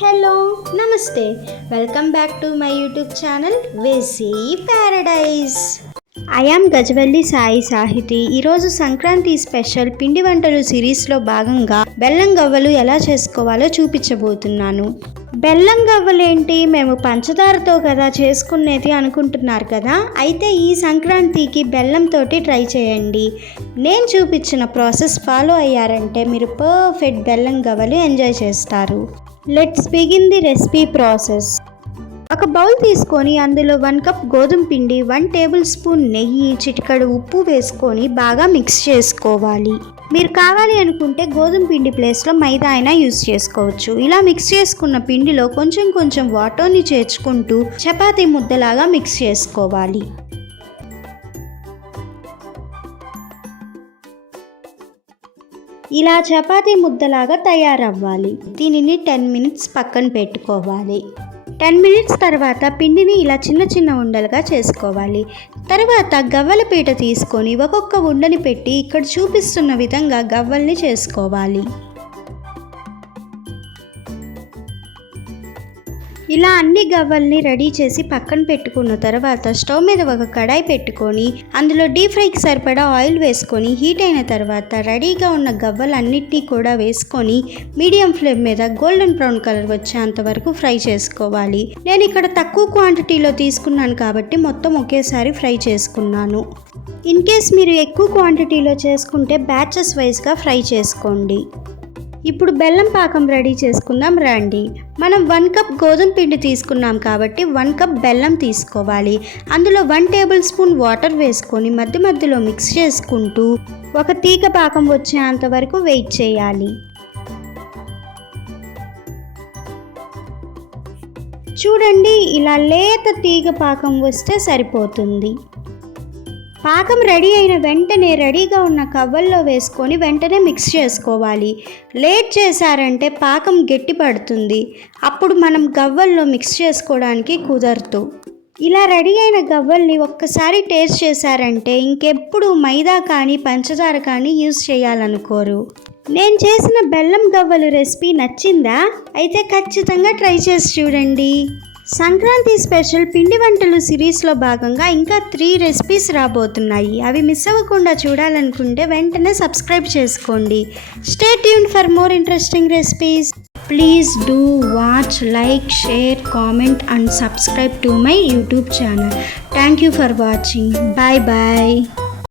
Hello నమస్తే welcome back to my YouTube channel వేసీ paradise. I am Gajavalli Sai Sahithi. ఈరోజు Sankranti special పిండి వంటలు సిరీస్లో భాగంగా బెల్లం గవ్వలు ఎలా చేసుకోవాలో చూపించబోతున్నాను. బెల్లం గవ్వలేంటి, మేము పంచదారతో కదా చేసుకునేది అనుకుంటున్నారు కదా, అయితే ఈ సంక్రాంతికి బెల్లంతో ట్రై చేయండి. నేను చూపించిన ప్రాసెస్ ఫాలో అయ్యారంటే మీరు పర్ఫెక్ట్ బెల్లం గవ్వలు ఎంజాయ్ చేస్తారు. Let's begin the recipe process. ఒక బౌల్ తీసుకొని అందులో 1 కప్ గోధుమ పిండి, 1 టేబుల్ స్పూన్ నెయ్యి, చిటికెడు ఉప్పు వేసుకొని బాగా మిక్స్ చేసుకోవాలి. మీరు కావాలి అనుకుంటే గోధుమ పిండి ప్లేస్లో మైదా అయినా యూజ్ చేసుకోవచ్చు. ఇలా మిక్స్ చేసుకున్న పిండిలో కొంచెం కొంచెం వాటర్ని చేర్చుకుంటూ చపాతీ ముద్దలాగా మిక్స్ చేసుకోవాలి. ఇలా చపాతీ ముద్దలాగా తయారవ్వాలి. దీనిని 10 మినిట్స్ పక్కన పెట్టుకోవాలి. 10 మినిట్స్ తర్వాత పిండిని ఇలా చిన్న చిన్న ఉండలుగా చేసుకోవాలి. తర్వాత గవ్వల పీట తీసుకొని ఒక్కొక్క ఉండని పెట్టి ఇక్కడ చూపిస్తున్న విధంగా గవ్వల్ని చేసుకోవాలి. ఇలా అన్ని గవ్వల్ని రెడీ చేసి పక్కన పెట్టుకున్న తర్వాత స్టవ్ మీద ఒక కడాయి పెట్టుకొని అందులో డీప్ ఫ్రైకి సరిపడా ఆయిల్ వేసుకొని హీట్ అయిన తర్వాత రెడీగా ఉన్న గవ్వలన్నిటినీ కూడా వేసుకొని మీడియం ఫ్లేమ్ మీద గోల్డెన్ బ్రౌన్ కలర్ వచ్చేంత వరకు ఫ్రై చేసుకోవాలి. నేను ఇక్కడ తక్కువ క్వాంటిటీలో తీసుకున్నాను కాబట్టి మొత్తం ఒకేసారి ఫ్రై చేసుకున్నాను. ఇన్ కేస్ మీరు ఎక్కువ క్వాంటిటీలో చేసుకుంటే బ్యాచెస్ వైజ్గా ఫ్రై చేసుకోండి. ఇప్పుడు బెల్లం పాకం రెడీ చేసుకుందాం రండి. మనం 1 కప్ గోధుమ పిండి తీసుకున్నాం కాబట్టి 1 కప్ బెల్లం తీసుకోవాలి. అందులో 1 టేబుల్ స్పూన్ వాటర్ వేసుకొని మధ్య మధ్యలో మిక్స్ చేసుకుంటూ ఒక తీగ పాకం వచ్చేంత వరకు వెయిట్ చేయాలి. చూడండి, ఇలా లేత తీగ పాకం వస్తే సరిపోతుంది. పాకం రెడీ అయిన వెంటనే రెడీగా ఉన్న కవ్వల్లో వేసుకొని వెంటనే మిక్స్ చేసుకోవాలి. లేట్ చేశారంటే పాకం గట్టి పడుతుంది. అప్పుడు మనం గవ్వల్లో మిక్స్ చేసుకోవడానికి కుదరదు. ఇలా రెడీ అయిన గవ్వల్ని ఒక్కసారి టేస్ట్ చేశారంటే ఇంకెప్పుడు మైదా కానీ పంచదార కానీ యూజ్ చేయాలనుకోరు. నేను చేసిన బెల్లం గవ్వలు రెసిపీ నచ్చిందా? అయితే ఖచ్చితంగా ట్రై చేసి చూడండి. సంక్రాంతి స్పెషల్ పిండి వంటలు సిరీస్లో భాగంగా ఇంకా 3 రెసిపీస్ రాబోతున్నాయి. అవి మిస్ అవ్వకుండా చూడాలనుకుంటే వెంటనే సబ్స్క్రైబ్ చేసుకోండి. Stay tuned for more interesting recipes. Please do watch, like, share, comment and subscribe to my YouTube channel. Thank you for watching. Bye bye.